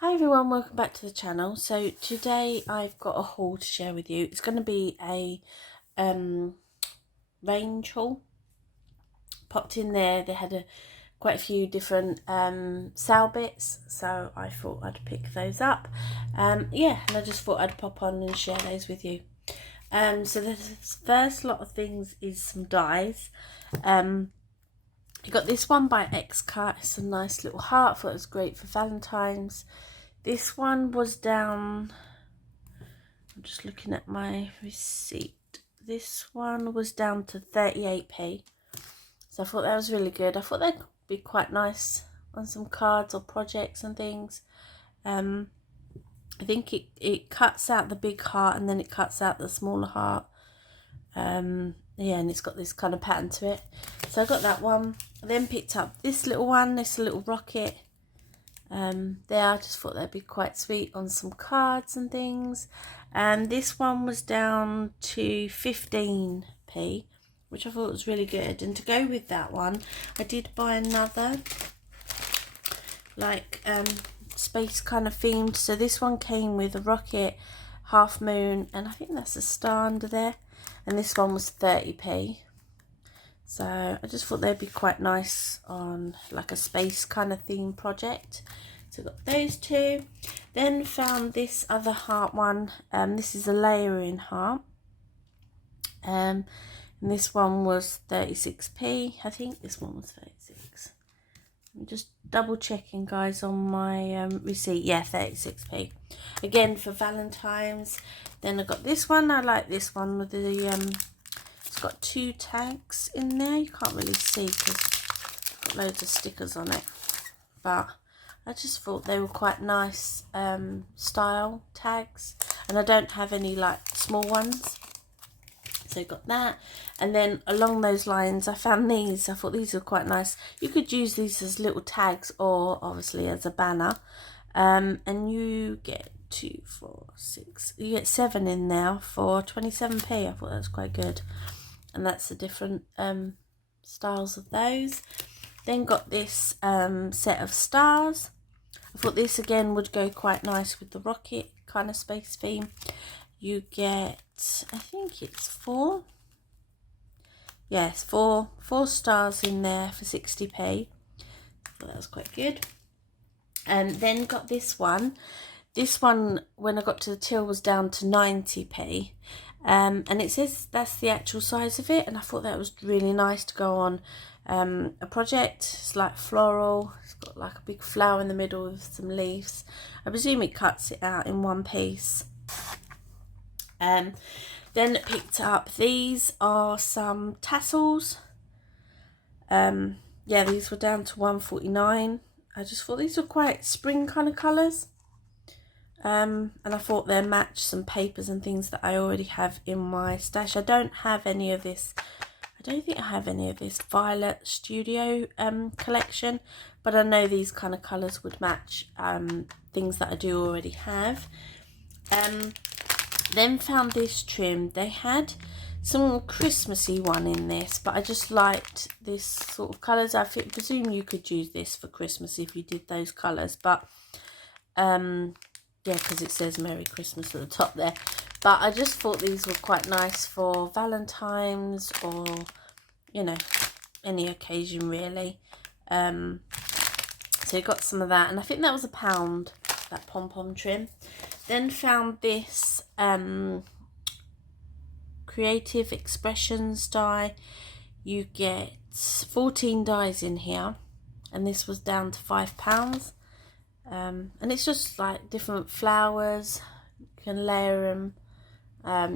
Hi everyone, welcome back to the channel. So today I've got a haul to share with you. It's going to be a range haul. Popped in there, they had quite a few different sale bits, so I thought I'd pick those up. Yeah, and I just thought I'd pop on and share those with you. So the first lot of things is some dies. I got this one by xoxo. It's a nice little heart. Thought it was great for Valentine's. This one was down, I'm just looking at my receipt. This one was down to 38p. So I thought that was really good. I thought they'd be quite nice on some cards or projects and things. I think it cuts out the big heart and then it cuts out the smaller heart. Yeah, and it's got this kind of pattern to it. So I got that one. I then picked up this little one, this little rocket. There, I just thought that'd be quite sweet on some cards and things. And this one was down to 15p, which I thought was really good. And to go with that one, I did buy another, like space kind of themed. So this one came with a rocket, half moon, and I think that's a star under there. And this one was 30p. So I just thought they'd be quite nice on like a space kind of theme project. So I got those two. Then found this other heart one. This is a layering heart. And this one was 36p. I think this one was 36. I'm just double checking, guys, on my receipt. Yeah, 36p. Again, for Valentine's. Then I got this one. I like this one with the it's got two tags in there. You can't really see because it's got loads of stickers on it, but I just thought they were quite nice style tags, and I don't have any like small ones, so got that. And then along those lines I found these. I thought these were quite nice. You could use these as little tags or obviously as a banner, and you get 2, 4, 6, you get 7 in there for 27p. I thought that was quite good. And that's the different styles of those. Then got this set of stars. I thought this again would go quite nice with the rocket kind of space theme. You get, I think it's 4. Yes, four stars in there for 60p. I thought that was quite good. And then got this one. This one, when I got to the till, was down to 90p. And it says that's the actual size of it, and I thought that was really nice to go on a project. It's like floral. It's got like a big flower in the middle with some leaves. I presume it cuts it out in one piece. Then picked up, these are some tassels. Yeah, these were down to 149. I just thought these were quite spring kind of colours. And I thought they'd match some papers and things that I already have in my stash. I don't have any of this. I don't think I have any of this Violet Studio collection, but I know these kind of colours would match things that I do already have. Then found this trim. They had some Christmassy one in this, but I just liked this sort of colours. I presume you could use this for Christmas if you did those colours, but yeah, because it says Merry Christmas at the top there. But I just thought these were quite nice for Valentine's or, you know, any occasion really. So I got some of that, and I think that was £1, that pom-pom trim. Then found this Creative Expressions die. You get 14 dies in here, and this was down to £5. And it's just like different flowers. You can layer them.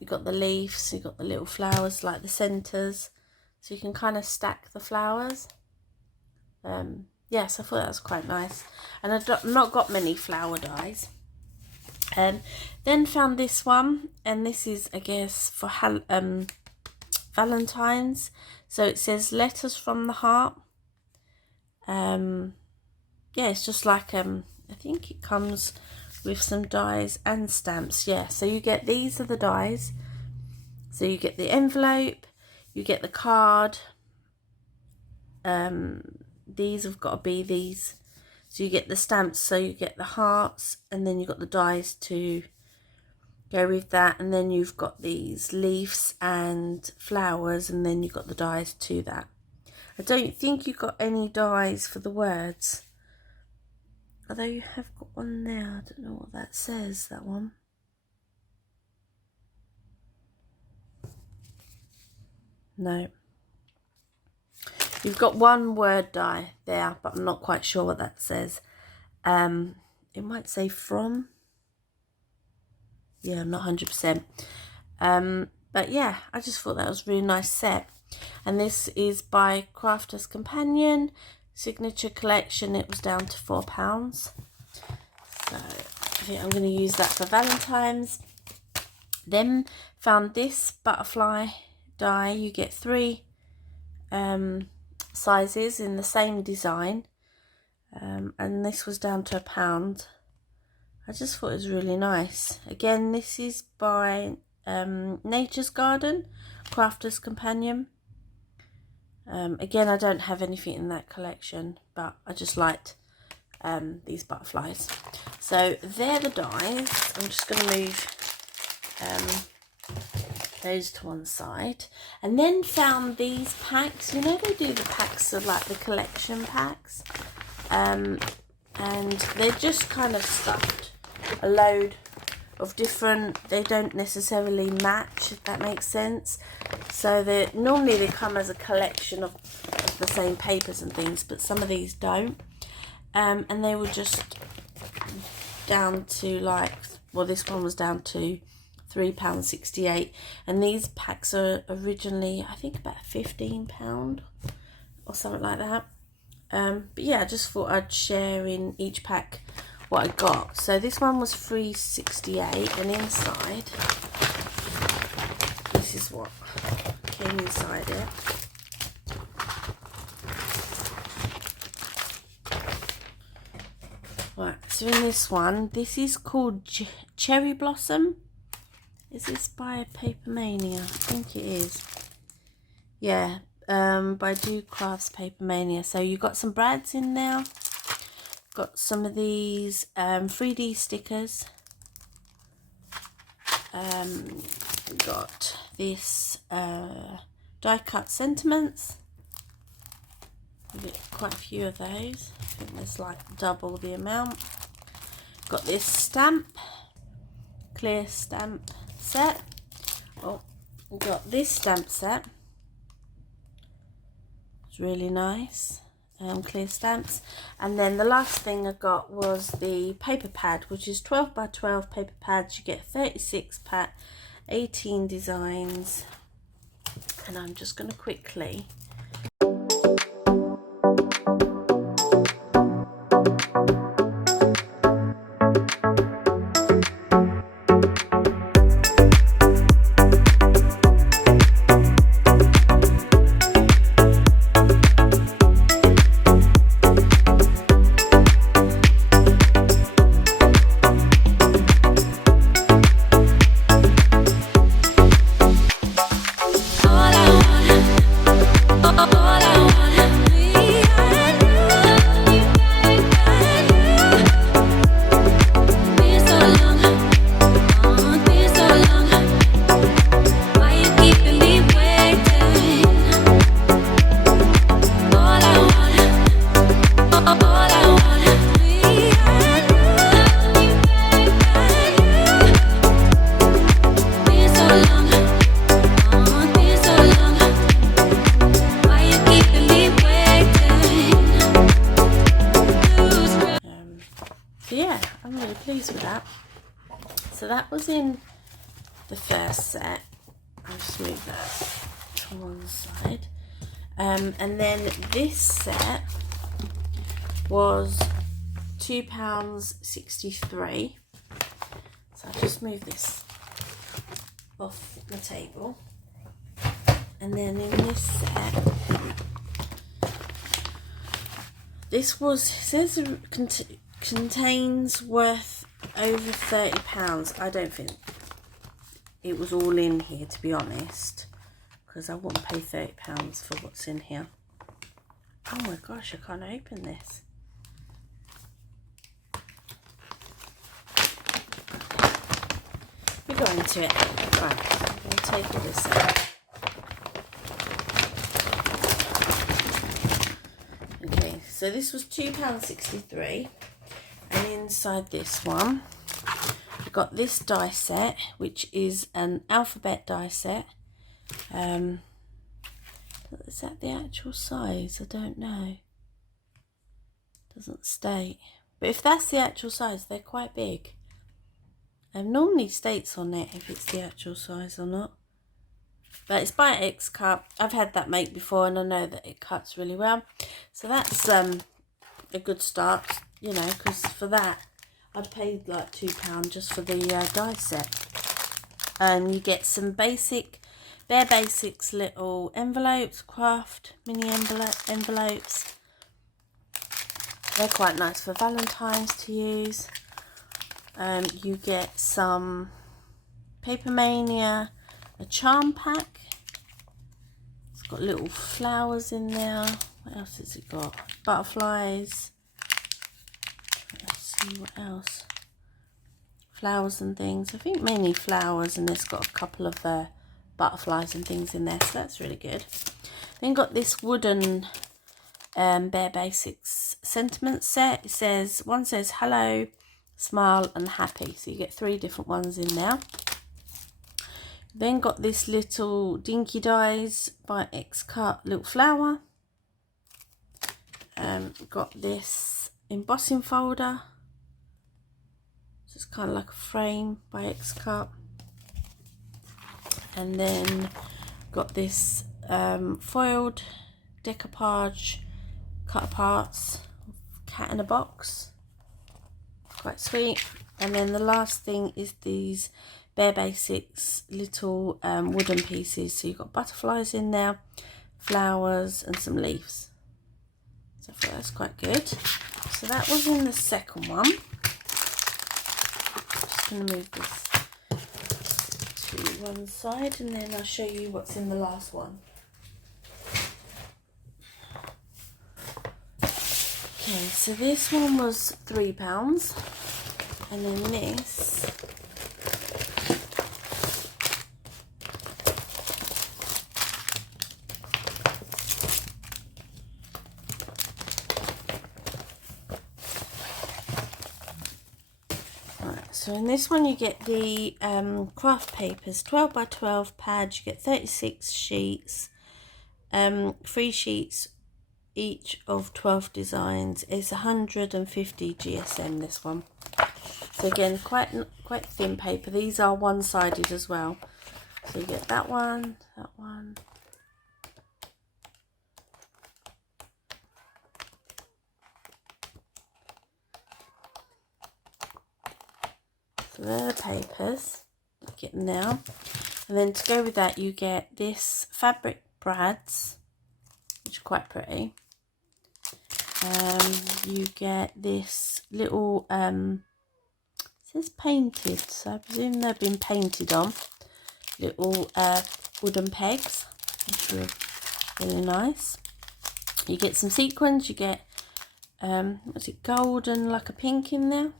You've got the leaves, you've got the little flowers like the centres, so you can kind of stack the flowers. Yes, I thought that was quite nice, and I've not got many flower dies. Then found this one, and this is, I guess, for Valentine's. So it says letters from the heart. Yeah, it's just like I think it comes with some dies and stamps. Yeah, so you get, these are the dies. So you get the envelope, you get the card. These have got to be these So you get the stamps, so you get the hearts, and then you've got the dies to go with that, and then you've got these leaves and flowers, and then you've got the dies to that. I don't think you've got any dies for the words, although you have got one there. I don't know what that says, that one. No. You've got one word die there, but I'm not quite sure what that says. It might say from. Yeah, I'm not 100%. But yeah, I just thought that was a really nice set. And this is by Crafter's Companion Signature Collection. It was down to £4. So I think I'm going to use that for Valentine's. Then found this butterfly die. You get 3 sizes in the same design. And this was down to £1. I just thought it was really nice. Again, this is by Nature's Garden, Crafter's Companion. Again, I don't have anything in that collection, but I just liked these butterflies. So they're the dies. I'm just going to move those to one side. And then found these packs. You know, they do the packs of like the collection packs. And they're just kind of stuffed. A load of different, they don't necessarily match, if that makes sense. So they normally they come as a collection of the same papers and things, but some of these don't. And they were just down to like, well, this one was down to £3.68, and these packs are originally I think about £15 or something like that. But yeah, I just thought I'd share in each pack what I got. So this one was £3.68, and inside, this is what came inside it. Right, so in this one, this is called Cherry Blossom. Is this by Paper Mania? I think it is. Yeah, by Do Crafts Paper Mania. So you got some brads in there. Got some of these 3D stickers. Got this die cut sentiments. You get quite a few of those. I think there's like double the amount. Got this stamp, clear stamp set. Oh, got this stamp set. It's really nice. Clear stamps. And then the last thing I got was the paper pad, which is 12 by 12 paper pads. You get 36 pack, 18 designs. And I'm just going to quickly with that. So that was in the first set. I'll just move that to one side. And then this set was £2.63. So I'll just move this off the table. And then in this set, this was, it says it contains worth over £30. I don't think it was all in here, to be honest, because I wouldn't pay £30 for what's in here. Oh my gosh, I can't open this. get into it. Right, I'm going to take all this out. Okay, so this was £2.63, and inside this one I got this die set, which is an alphabet die set. Is that the actual size? I don't know. Doesn't state. But if that's the actual size, they're quite big. Normally states on it if it's the actual size or not. But it's by X Cut. I've had that make before and I know that it cuts really well. So that's a good start, you know, because for that I'd paid like £2 just for the die set. And you get some basic, Bare Basics little envelopes, craft mini envelopes. They're quite nice for Valentine's to use. You get some Paper Mania, a charm pack. It's got little flowers in there. What else has it got? Butterflies. Let's see what else. Flowers and things. I think mainly flowers, and it's got a couple of butterflies and things in there, so that's really good. Then got this wooden Bare Basics sentiment set. It says, one says hello, smile and happy, so you get 3 different ones in there. Then got this little Dinky Dies by X Cut little flower. Got this embossing folder, so it's kind of like a frame by X Cut. And then got this foiled decoupage cut aparts, cat in a box, quite sweet. And then the last thing is these Bare Basics little wooden pieces, so you've got butterflies in there, flowers and some leaves, so I thought that's quite good. So that was in the second one. Just going to move this to one side and then I'll show you what's in the last one. Okay, so this one was £3, and then this so in this one you get the craft papers, 12 by 12 pads. You get 36 sheets, 3 sheets each of 12 designs. It's 150 GSM, this one. So again, quite thin paper. These are one-sided as well. So you get that one, that one. So they're the papers you get now. And then to go with that, you get this fabric brads, which are quite pretty. You get this little, it says painted, so I presume they've been painted on, little wooden pegs, which are really nice. You get some sequins, you get, what's it, gold and like a pink in there.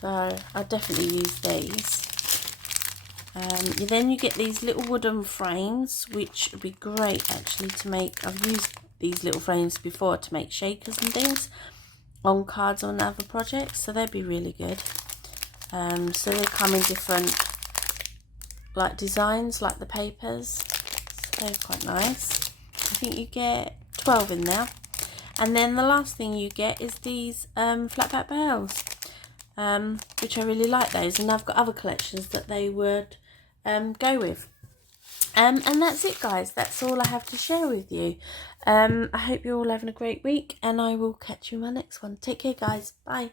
So I definitely use these. Then you get these little wooden frames, which would be great actually to make. I've used these little frames before to make shakers and things on cards on other projects, so they'd be really good. So they come in different like designs like the papers, so they're quite nice. I think you get 12 in there. And then the last thing you get is these flat back bales, which I really like those, and I've got other collections that they would go with. And that's it, guys. That's all I have to share with you. I hope you're all having a great week, and I will catch you in my next one. Take care, guys. Bye.